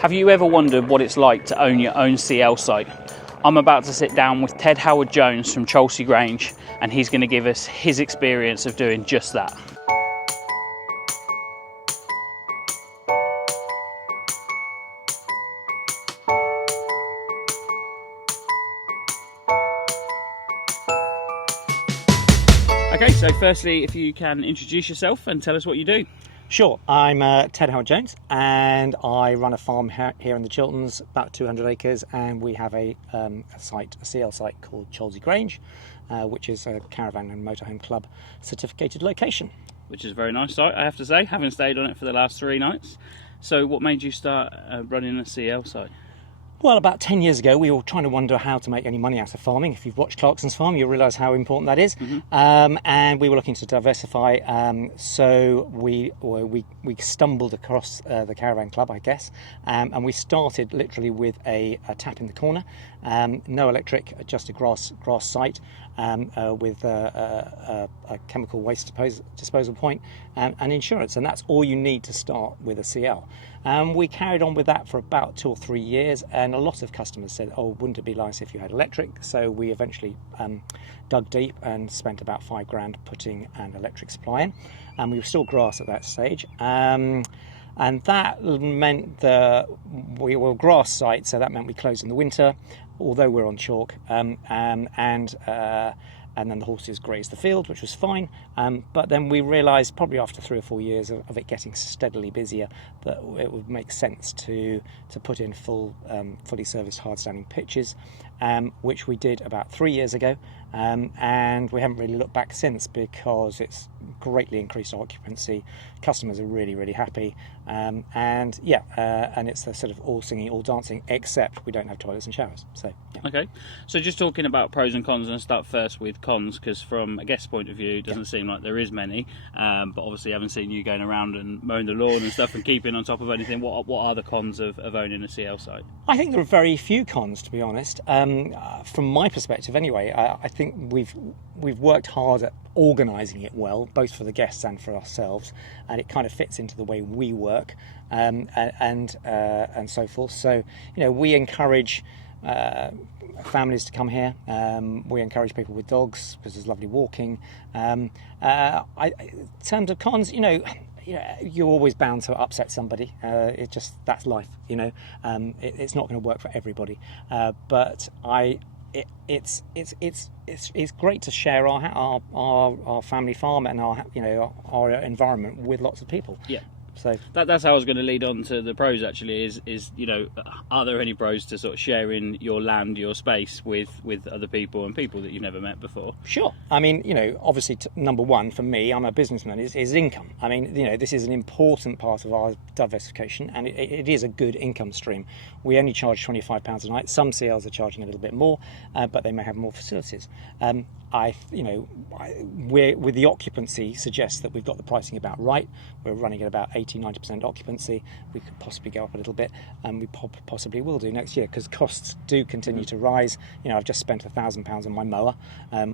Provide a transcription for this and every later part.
Have you ever wondered what it's like to own your own CL site? I'm about to sit down with Ted Howard-Jones from Cholsey Grange, and he's going to give us his experience of doing just that. Okay, so firstly, if you can introduce yourself and tell us what you do. Sure, I'm Ted Howard-Jones, and I run a farm here in the Chilterns, about 200 acres, and we have a CL site called Cholsey Grange, which is a caravan and motorhome club certificated location. Which is a very nice site, I have to say, having stayed on it for the last 3 nights. So what made you start running a CL site? Well, about 10 years ago, we were trying to wonder how to make any money out of farming. If you've watched Clarkson's Farm, you'll realise how important that is. And we were looking to diversify, so we stumbled across the Caravan Club, I guess, and we started literally with a tap in the corner, no electric, just a grass site with a chemical waste disposal point and insurance, and that's all you need to start with a CL. We carried on with that for about 2 or 3 years, and a lot of customers said, oh, wouldn't it be nice if you had electric? So we eventually dug deep and spent about £5,000 putting an electric supply in, and we were still grass at that stage. And that meant that we were a grass site, so that meant we closed in the winter, although we're on chalk, and then the horses grazed the field, which was fine. But then we realised, probably after 3 or 4 years of it getting steadily busier, that it would make sense to put in fully serviced hard-standing pitches, which we did about 3 years ago. And we haven't really looked back since, because it's greatly increased our occupancy. Customers are really, really happy. And it's the sort of all singing, all dancing, except we don't have toilets and showers. So, yeah. Okay, so just talking about pros and cons, and start first with cons, because from a guest point of view, it doesn't seem like there is many. But obviously, I haven't seen you going around and mowing the lawn and stuff and keeping on top of anything. What are the cons of owning a CL site? I think there are very few cons, to be honest. From my perspective, anyway, I think we've worked hard at organising it well, both for the guests and for ourselves, and it kind of fits into the way we work, and so forth. So, we encourage families to come here. We encourage people with dogs because there's lovely walking. In terms of cons, you're always bound to upset somebody. That's life. It's not going to work for everybody. But it's great to share our family farm and our environment with lots of people. Yeah. So that's how I was going to lead on to the pros. Actually, is are there any pros to sort of sharing your land, your space with other people and people that you've never met before? Sure. I mean, obviously, number one for me, I'm a businessman, is income. I mean, this is an important part of our diversification, and it is a good income stream. We only charge £25 a night. Some CLs are charging a little bit more, but they may have more facilities. With the occupancy suggests that we've got the pricing about right. We're running at about 80-90% occupancy. We could possibly go up a little bit, and we possibly will do next year, because costs do continue to rise. I've just spent £1,000 on my mower,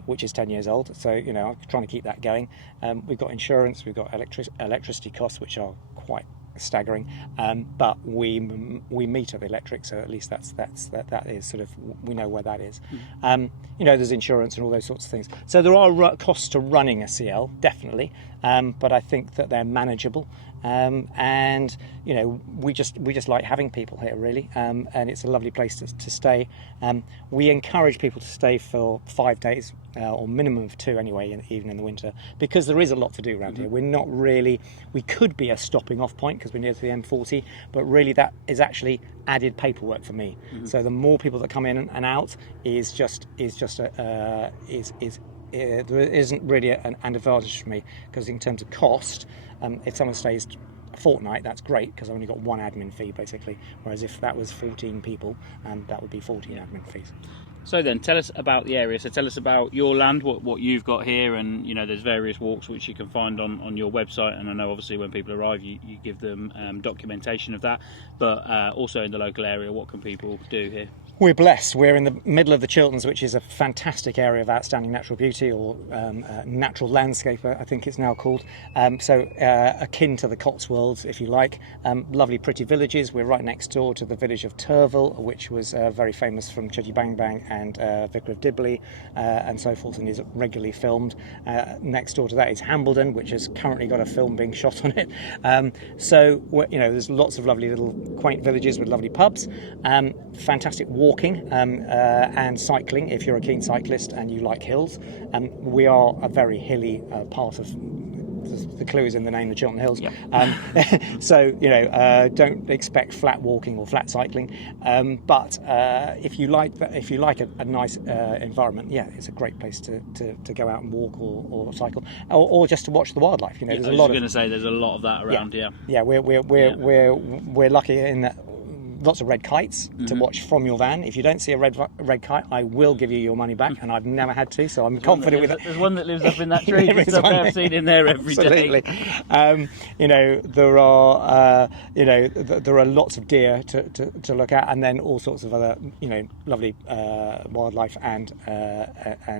which is 10 years old, so I'm trying to keep that going. We've got insurance, we've got electricity costs, which are quite staggering, but we meter the electric, so at least that is sort of, we know where that is. There's insurance and all those sorts of things, so there are costs to running a CL, definitely, but I think that they're manageable. And we just like having people here, really, and it's a lovely place to stay. We encourage people to stay for 5 days, or minimum of 2 anyway, even in the winter, because there is a lot to do around here. We could be a stopping off point because we're near to the M40, but really that is actually added paperwork for me. So the more people that come in and out there isn't really an advantage for me, because in terms of cost, if someone stays a fortnight, that's great, because I've only got 1 admin fee basically, whereas if that was 14 people, that would be 14 admin fees. So then, tell us about the area. So tell us about your land, what you've got here, and there's various walks which you can find on your website, and I know obviously when people arrive you give them documentation of that, but also in the local area, what can people do here? We're blessed. We're in the middle of the Chilterns, which is a fantastic area of outstanding natural beauty, or natural landscape, I think it's now called. So akin to the Cotswolds, if you like. Lovely, pretty villages. We're right next door to the village of Turville, which was very famous from Chitty Bang Bang and Vicar of Dibley and so forth, and is regularly filmed. Next door to that is Hambledon, which has currently got a film being shot on it. So there's lots of lovely little quaint villages with lovely pubs. Fantastic walking and cycling if you're a keen cyclist and you like hills. We are a very hilly part of the clue is in the name, the Chiltern Hills. Yep. So don't expect flat walking or flat cycling, but if you like a nice environment, it's a great place to go out and walk or cycle, or just to watch the wildlife. There's a lot. I was going to say there's a lot of that around. We're lucky in that. Lots of red kites to watch from your van. If you don't see a red kite, I will give you your money back, and I've never had to, so I'm confident with it. There's one that lives up in that tree. I've seen in there every day. There are there are lots of deer to look at, and then all sorts of other lovely wildlife and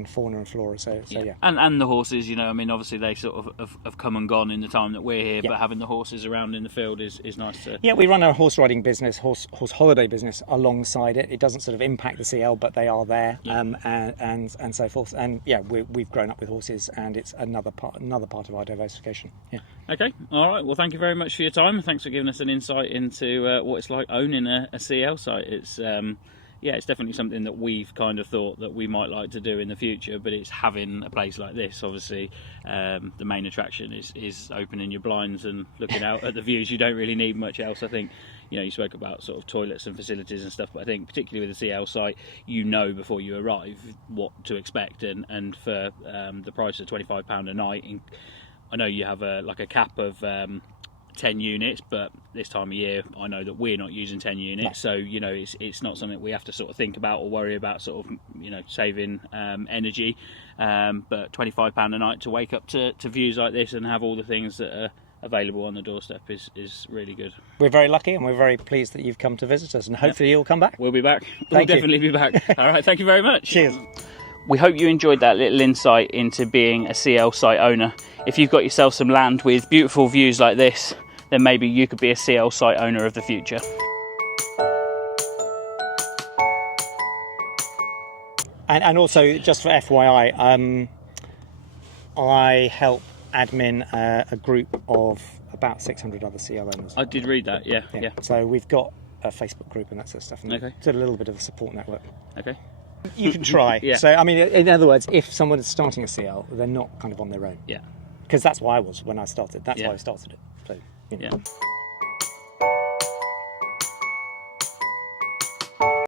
fauna and flora. So yeah. And the horses. Obviously they sort of have come and gone in the time that we're here, but having the horses around in the field is nice to. Yeah, we run a horse riding business, horse holiday business alongside it. It doesn't sort of impact the CL, but they are there, and so forth. And we've grown up with horses, and it's another part of our diversification. Yeah. Okay, all right. Well, thank you very much for your time. Thanks for giving us an insight into what it's like owning a CL site. It's it's definitely something that we've kind of thought that we might like to do in the future, but it's having a place like this. Obviously, the main attraction is opening your blinds and looking out at the views. You don't really need much else, I think. You spoke about sort of toilets and facilities and stuff, but I think particularly with the CL site, before you arrive what to expect, and for the price of £25 a night, I know you have a cap of 10 units, but this time of year I know that we're not using 10 units, so it's not something we have to sort of think about or worry about sort of saving energy, but £25 a night to wake up to views like this and have all the things that are available on the doorstep is really good. We're very lucky, and we're very pleased that you've come to visit us, and hopefully you'll come back. We'll be back. We'll definitely be back. All right, thank you very much. Cheers. We hope you enjoyed that little insight into being a CL site owner. If you've got yourself some land with beautiful views like this, then maybe you could be a CL site owner of the future. And also, just for FYI, I help admin a group of about 600 other CL owners. I did read that, yeah. So we've got a Facebook group and that sort of stuff, and okay. did a little bit of a support network. Okay. You can try. Yeah. So, in other words, if someone is starting a CL, they're not kind of on their own. Yeah. Because that's why I was when I started. That's why I started it. So, Yeah.